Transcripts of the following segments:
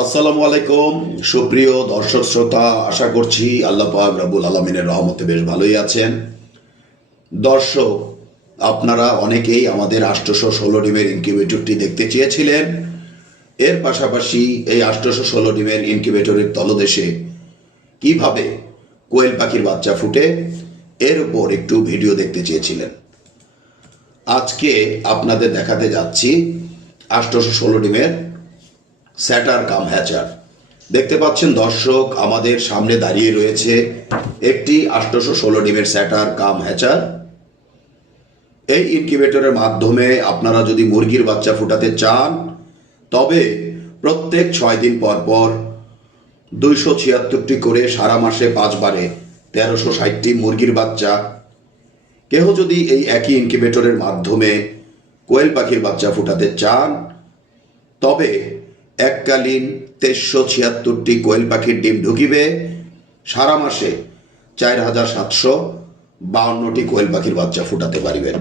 আসসালামু আলাইকুম সুপ্রিয় দর্শক শ্রোতা, আশা করছি আল্লাহ পাক রব্বুল আলামিনের রহমতে বেশ ভালোই আছেন। দর্শক, আপনারা অনেকেই আমাদের 816 ডিমের ইনকিউবেটরটি দেখতে চেয়েছিলেন। এর পাশাপাশি এই 816 ডিমের ইনকিউবেটরের তলদেশে কিভাবে কোয়েল পাখির বাচ্চা ফুটে এর উপর একটু ভিডিও দেখতে চেয়েছিলেন। আজকে আপনাদের দেখাতে যাচ্ছি 816 ডিমের স্যাটার কাম হ্যাচার। দেখতে পাচ্ছেন দর্শক, আমাদের সামনে দাঁড়িয়ে রয়েছে একটি 816 ডিমের স্যাটার কাম হ্যাচার। এই ইনকিউবেটরের মাধ্যমে আপনারা যদি মুরগির বাচ্চা ফুটাতে চান, তবে প্রত্যেক 6 দিন পর পর 276টি করে সারা মাসে 5 বারে 1360টি মুরগির বাচ্চা। কেহ যদি এই একই ইনকিউবেটরের মাধ্যমে কোয়েল পাখির বাচ্চা ফুটাতে চান, তবে এককালীন 2376টি কোয়েল পাখির ডিম ঢুকিবে। সারা মাসে 4752টি কোয়েল পাখির বাচ্চা ফুটাতে পারিবেন।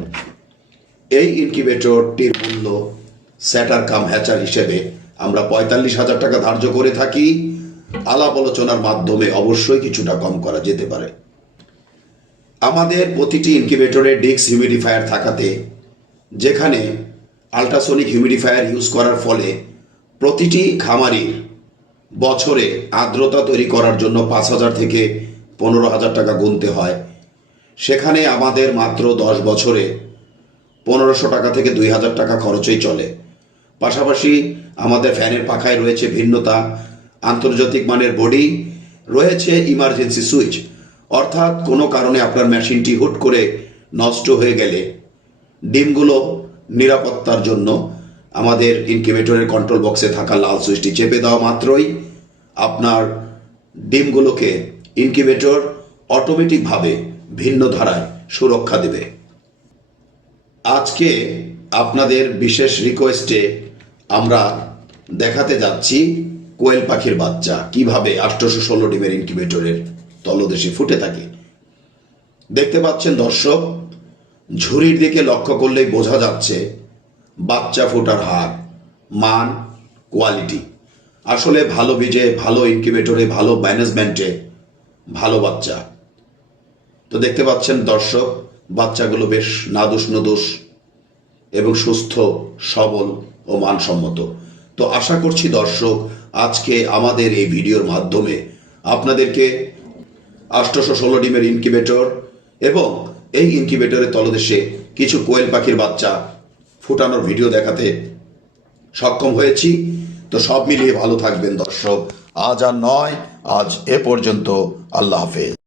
এই ইনকিউবেটরটির মূল্য স্যাটার কাম হ্যাচার হিসেবে আমরা 45,000 টাকা ধার্য করে থাকি। আলাপ আলোচনার মাধ্যমে অবশ্যই কিছুটা কম করা যেতে পারে। আমাদের প্রতিটি ইনকিউবেটরে ডিক্স হিউমিডিফায়ার থাকাতে, যেখানে আল্ট্রাসোনিক হিউমিডিফায়ার ইউজ করার ফলে প্রতিটি খামারির বছরে আর্দ্রতা তৈরি করার জন্য 5,000 থেকে 15,000 টাকা গুনতে হয়, সেখানে আমাদের মাত্র 10 বছরে 1500 টাকা থেকে 2,000 টাকা খরচেই চলে। পাশাপাশি আমাদের ফ্যানের পাখায় রয়েছে ভিন্নতা, আন্তর্জাতিক মানের বডি, রয়েছে ইমার্জেন্সি সুইচ, অর্থাৎ কোনো কারণে আপনার মেশিনটি হুট করে নষ্ট হয়ে গেলে ডিমগুলো নিরাপত্তার জন্য আমাদের ইনকিউবেটরের কন্ট্রোল বক্সে থাকা লাল সুইচটি চেপে দেওয়া মাত্রই আপনার ডিমগুলোকে ইনকিউবেটর অটোমেটিকভাবে ভিন্ন ধারায় সুরক্ষা দেবে। আজকে আপনাদের বিশেষ রিকোয়েস্টে আমরা দেখাতে যাচ্ছি কোয়েল পাখির বাচ্চা কিভাবে 816 ডিমের ইনকিউবেটরের তলদেশে ফুটে থাকে। দেখতে পাচ্ছেন দর্শক, ঝুড়ির দিকে লক্ষ্য করলেই বোঝা যাচ্ছে বাচ্চা ফোটার হার, মান, কোয়ালিটি। আসলে ভালো বীজে, ভালো ইনকিউবেটরে, ভালো ম্যানেজমেন্টে ভালো বাচ্চা। তো দেখতে পাচ্ছেন দর্শক, বাচ্চাগুলো বেশ নাদুস নদুস এবং সুস্থ, সবল ও মানসম্মত। তো আশা করছি দর্শক, আজকে আমাদের এই ভিডিওর মাধ্যমে আপনাদেরকে 816 ডিমের ইনকিউবেটর এবং এই ইনকিউবেটরের তলদেশে কিছু কোয়েল পাখির বাচ্চা ফুটানোর ভিডিও দেখাতে সক্ষম হয়েছি। তো সব মিলিয়ে ভালো থাকবেন দর্শক। আজ আর নয়, আজ এ পর্যন্ত। আল্লাহ হাফেজ।